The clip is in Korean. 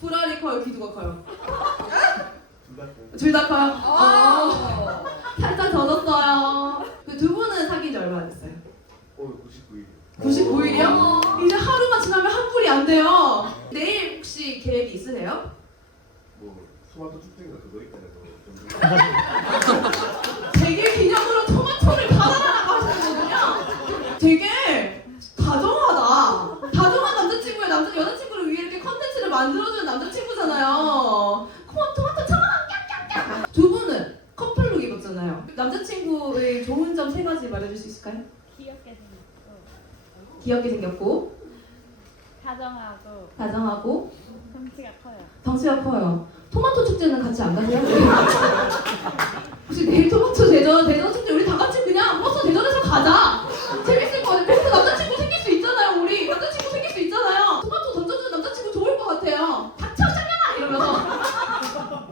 불알이 커요, 기두가 커요? 둘 다 둘 다 커요? 살짝 젖었어요. 그 두 분은 사귄 지 얼마나 됐어요? 99일. 99일이요? 이제 하루만 지나면 한 불이 안 돼요. 내일 혹시 계획이 있으세요? 뭐 토마토 축제인가 그거 있잖아요. 100일 기념으로 토마토를 받아라라고 하시는 거군요. 되게 다정하다. 다정한 남자친구의 여자친구를 위해 이렇게 컨텐츠를 만들어주는 남자친구잖아요. 토마토 참아! 깍깍깍! 두 분은 커플룩 입었잖아요. 남자친구의 좋은 점 3가지 말해줄 수 있을까요? 귀엽게 생겼고 귀엽게 생겼고, 다정하고 다정하고, 덩치가 커요. 덩치가 커요. 토마토 축제는 같이 안 가세요? 혹시 내일 토마토 대전 축제